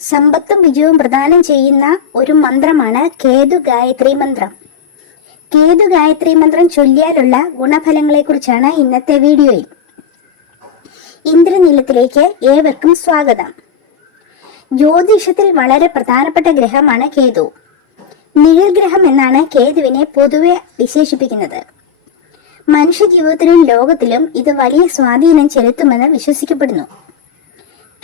സമ്പത്തും വിജയവും പ്രദാനം ചെയ്യുന്ന ഒരു മന്ത്രമാണ് കേതു ഗായത്രി മന്ത്രം. കേതു ഗായത്രി മന്ത്രം ചൊല്ലിയാലുള്ള ഗുണഫലങ്ങളെക്കുറിച്ചാണ് ഇന്നത്തെ വീഡിയോയിൽ. ഇന്ദ്രനീലത്തിലേക്ക് ഏവർക്കും സ്വാഗതം. ജ്യോതിഷത്തിൽ വളരെ പ്രധാനപ്പെട്ട ഗ്രഹമാണ് കേതു. നിഴൽ ഗ്രഹം എന്നാണ് കേതുവിനെ പൊതുവെ വിശേഷിപ്പിക്കുന്നത്. മനുഷ്യ ജീവിതത്തിലും ലോകത്തിലും ഇത് വലിയ സ്വാധീനം ചെലുത്തുമെന്ന് വിശ്വസിക്കപ്പെടുന്നു.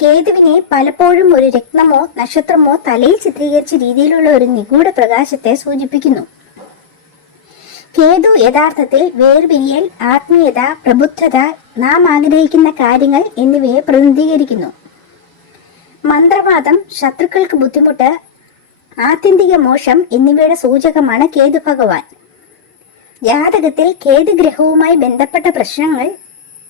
കേതുവിനെ പലപ്പോഴും ഒരു രത്നമോ നക്ഷത്രമോ തലയിൽ ചിത്രീകരിച്ച രീതിയിലുള്ള ഒരു നിഗൂഢ പ്രകാശത്തെ സൂചിപ്പിക്കുന്നു. കേതു യഥാർത്ഥത്തിൽ വേർപിരിയൽ, ആത്മീയത, പ്രബുദ്ധത, നാം ആഗ്രഹിക്കുന്ന കാര്യങ്ങൾ എന്നിവയെ പ്രതിനിധീകരിക്കുന്നു. മന്ത്രവാദം, ശത്രുക്കൾക്ക് ബുദ്ധിമുട്ട്, ആത്യന്തിക മോക്ഷം എന്നിവയുടെ സൂചകമാണ് കേതു ഭഗവാൻ. ജാതകത്തിൽ കേതു ഗ്രഹവുമായി ബന്ധപ്പെട്ട പ്രശ്നങ്ങൾ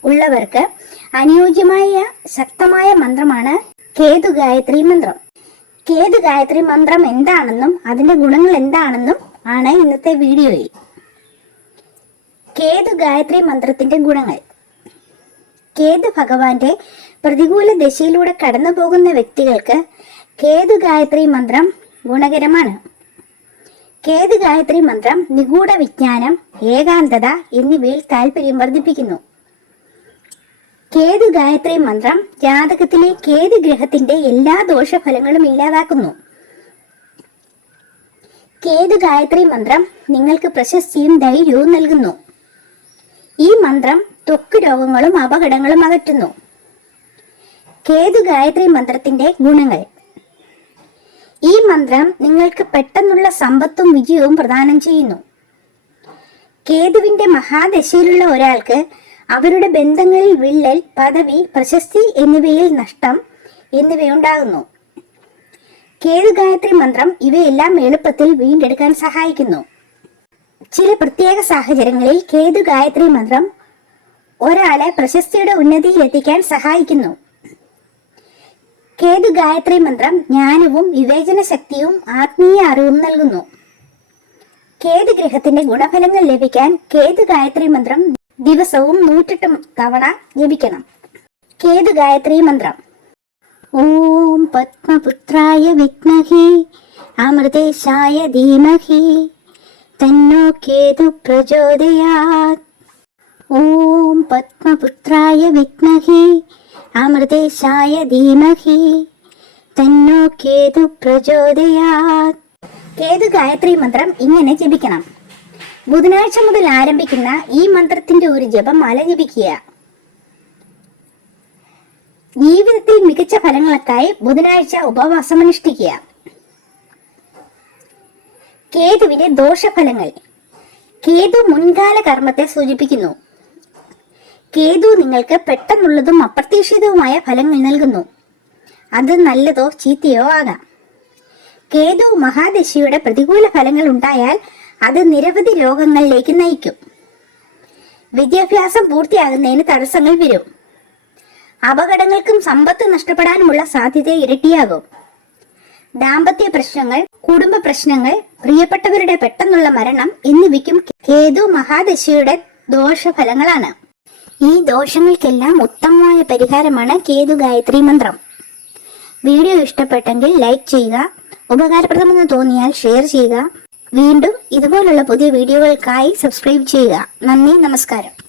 ഉള്ളവർക്ക് അനുയോജ്യമായ ശക്തമായ മന്ത്രമാണ് കേതു ഗായത്രി മന്ത്രം. കേതു ഗായത്രി മന്ത്രം എന്താണെന്നും അതിന്റെ ഗുണങ്ങൾ എന്താണെന്നും ആണ് ഇന്നത്തെ വീഡിയോയിൽ. കേതു ഗായത്രി മന്ത്രത്തിന്റെ ഗുണങ്ങൾ. കേതു ഭഗവാന്റെ പ്രതികൂല ദശയിലൂടെ കടന്നു പോകുന്ന വ്യക്തികൾക്ക് കേതു ഗായത്രി മന്ത്രം ഗുണകരമാണ്. കേതു ഗായത്രി മന്ത്രം നിഗൂഢ വിജ്ഞാനം, ഏകാന്തത എന്നിവയിൽ താല്പര്യം വർദ്ധിപ്പിക്കുന്നു. കേതു ഗായത്രി മന്ത്രം ജാതകത്തിലെ കേതു ഗ്രഹത്തിന്റെ എല്ലാ ദോഷഫലങ്ങളും ഇല്ലാതാക്കുന്നു. കേതു ഗായത്രി മന്ത്രം നിങ്ങൾക്ക് പ്രശസ്തിയും ധൈര്യവും നൽകുന്നു. ഈ മന്ത്രം ത്വക്ക് രോഗങ്ങളും അപകടങ്ങളും അകറ്റുന്നു. കേതു ഗായത്രി മന്ത്രത്തിന്റെ ഗുണങ്ങൾ. ഈ മന്ത്രം നിങ്ങൾക്ക് പെട്ടെന്നുള്ള സമ്പത്തും വിജയവും പ്രദാനം ചെയ്യുന്നു. കേതുവിന്റെ മഹാദശയിലുള്ള ഒരാൾക്ക് അവരുടെ ബന്ധങ്ങളിൽ വിള്ളൽ, പദവി, പ്രശസ്തി എന്നിവയിൽ നഷ്ടം എന്നിവയുണ്ടാകുന്നു. കേതു ഗായത്രി മന്ത്രം ഇവയെല്ലാം എളുപ്പത്തിൽ വീണ്ടെടുക്കാൻ സഹായിക്കുന്നു. ചില പ്രത്യേക സാഹചര്യങ്ങളിൽ കേതു ഗായത്രി മന്ത്രം ഒരാളെ പ്രശസ്തിയുടെ ഉന്നതിയിൽ എത്തിക്കാൻ സഹായിക്കുന്നു. കേതു ഗായത്രി മന്ത്രം ജ്ഞാനവും വിവേചന ശക്തിയും ആത്മീയ അറിവും നൽകുന്നു. കേതു ഗ്രഹത്തിന്റെ ഗുണഫലങ്ങൾ ലഭിക്കാൻ കേതു ഗായത്രി മന്ത്രം ദിവസവും 108 തവണ ജപിക്കണം. കേതു ഗായത്രി മന്ത്രം. ഓം പത്മപുത്രായ വിദ്മഹി അമൃതേശായ ധീമഹി തന്നോ കേതു പ്രചോദയാത്. ഓം പത്മപുത്രായ വിദ്മഹി അമൃതേശായ ധീമഹി തന്നോ കേതു പ്രചോദയാത്. കേതു ഗായത്രി മന്ത്രം ഇങ്ങനെ ജപിക്കണം. ബുധനാഴ്ച മുതൽ ആരംഭിക്കുന്ന ഈ മന്ത്രത്തിന്റെ ഒരു ജപമാല ജപിക്കുക. ജീവിതത്തിൽ മികച്ച ഫലങ്ങൾക്കായി ബുധനാഴ്ച ഉപവാസം അനുഷ്ഠിക്കുക. കേതുവിന്റെ ദോഷഫലങ്ങൾ. കേതു മുൻകാല കർമ്മത്തെ സൂചിപ്പിക്കുന്നു. കേതു നിങ്ങൾക്ക് പെട്ടെന്നുള്ളതും അപ്രതീക്ഷിതവുമായ ഫലങ്ങൾ നൽകുന്നു. അത് നല്ലതോ ചീത്തയോ ആകാം. കേതു മഹാദശയുടെ പ്രതികൂല ഫലങ്ങൾ ഉണ്ടായാൽ അത് നിരവധി രോഗങ്ങളിലേക്ക് നയിക്കും. വിദ്യാഭ്യാസം പൂർത്തിയാകുന്നതിന് തടസ്സങ്ങൾ വരും. അപകടങ്ങൾക്കും സമ്പത്ത് നഷ്ടപ്പെടാനുമുള്ള സാധ്യത ഇരട്ടിയാകും. ദാമ്പത്യ പ്രശ്നങ്ങൾ, കുടുംബ പ്രശ്നങ്ങൾ, പ്രിയപ്പെട്ടവരുടെ പെട്ടെന്നുള്ള മരണം എന്നിവയ്ക്കും കേതു മഹാദശയുടെ ദോഷഫലങ്ങളാണ്. ഈ ദോഷങ്ങൾക്കെല്ലാം ഉത്തമമായ പരിഹാരമാണ് കേതു ഗായത്രി മന്ത്രം. വീഡിയോ ഇഷ്ടപ്പെട്ടെങ്കിൽ ലൈക്ക് ചെയ്യുക. ഉപകാരപ്രദമെന്ന് തോന്നിയാൽ ഷെയർ ചെയ്യുക. വീണ്ടും ഇതുപോലുള്ള പുതിയ വീഡിയോകൾക്കായി സബ്സ്ക്രൈബ് ചെയ്യുക. നന്ദി, നമസ്കാരം.